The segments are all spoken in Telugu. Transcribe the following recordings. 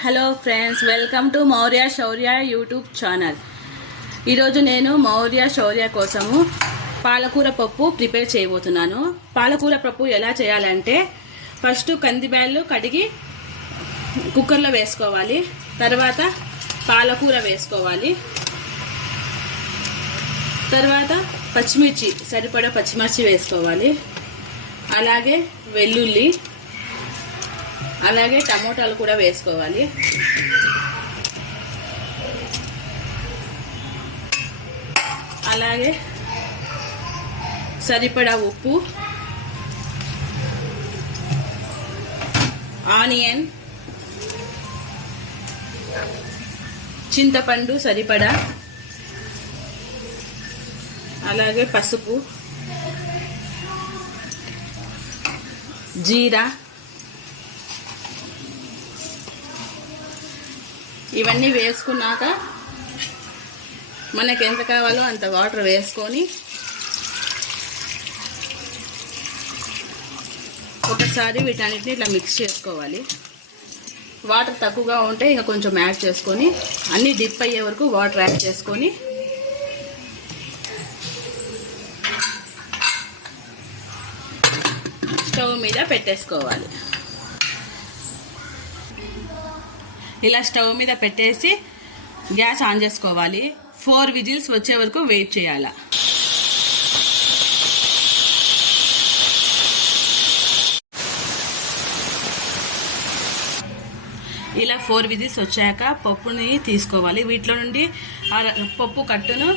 Hello friends welcome to Maurya Shaurya YouTube channel. ఈరోజు నేను మౌర్య శౌర్య కోసము పాలకూర పప్పు ప్రిపేర్ చేయబోతున్నాను. పాలకూర పప్పు ఎలా చేయాలంటే ఫస్ట్ కందిబ్యాళ్ళు కడిగి కుక్కర్లో వేసుకోవాలి. తర్వాత పాలకూర వేసుకోవాలి. తర్వాత పచ్చిమిర్చి సరిపడా పచ్చిమిర్చి వేసుకోవాలి. అలాగే వెల్లుల్లి అలాగే టమోటాలు కూడా వేసుకోవాలి. అలాగే సరిపడా ఉప్పు ఆనియన్ చింతపండు సరిపడా అలాగే పసుపు జీరా ఇవన్నీ వేసుకున్నాక మనకి ఎంత కావాలో అంత వాటర్ వేసుకొని ఒకసారి వీటన్నిటిని ఇట్లా మిక్స్ చేసుకోవాలి. వాటర్ తక్కువగా ఉంటే ఇంకా కొంచెం యాడ్ చేసుకొని అన్నీ డిప్ అయ్యే వరకు వాటర్ యాడ్ చేసుకొని స్టవ్ మీద పెట్టేసుకోవాలి. ఇలా స్టవ్ మీద పెట్టేసి గ్యాస్ ఆన్ చేసుకోవాలి. ఫోర్ విజిల్స్ వచ్చే వరకు వెయిట్ చేయాల. ఇలా ఫోర్ విజిల్స్ వచ్చాక పప్పుని తీసుకోవాలి. వీటిలో నుండి ఆ పప్పు కట్టును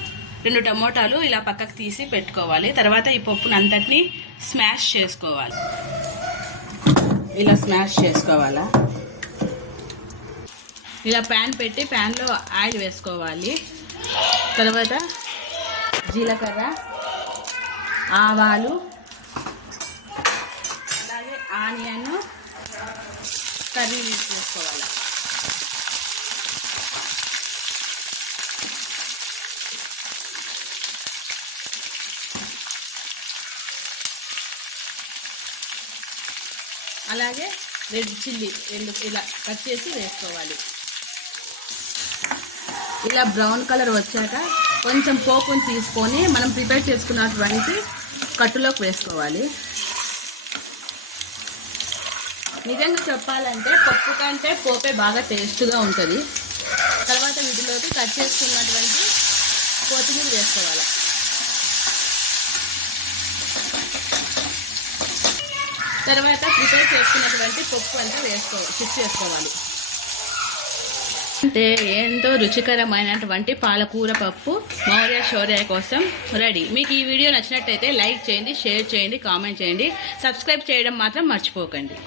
రెండు టమోటాలు ఇలా పక్కకు తీసి పెట్టుకోవాలి. తర్వాత ఈ పప్పును అంతటిని స్మాష్ చేసుకోవాలి. ఇలా స్మాష్ చేసుకోవాలా. ఇలా ప్యాన్ పెట్టి ప్యాన్లో ఆయిల్ వేసుకోవాలి. తర్వాత జీలకర్ర ఆవాలు అలాగే ఆనియన్ కర్రీ యూజ్ చేసుకోవాలి అలాగే రెడ్ చిల్లీ రెండు ఇలా కట్ చేసి వేసుకోవాలి. ఇలా బ్రౌన్ కలర్ వచ్చాక కొంచెం పోపుని తీసుకొని మనం ప్రిపేర్ చేసుకున్నటువంటి కట్టులోకి వేసుకోవాలి. నిజంగా చెప్పాలంటే పప్పు కంటే పోపే బాగా టేస్ట్గా ఉంటుంది. తర్వాత వీటిలోకి కట్ చేసుకున్నటువంటి కొత్తిమీర వేసుకోవాలి. తర్వాత ప్రిపేర్ చేసుకున్నటువంటి పప్పు అంతా వేసుకో మిక్స్ చేసుకోవాలి. అంటే ఎంతో రుచికరమైనటువంటి పాలకూర పప్పు మౌర్య శౌర్య కోసం రెడీ. మీకు ఈ వీడియో నచ్చినట్టయితే లైక్ చేయండి షేర్ చేయండి కామెంట్ చేయండి. సబ్స్క్రైబ్ చేయడం మాత్రం మర్చిపోకండి.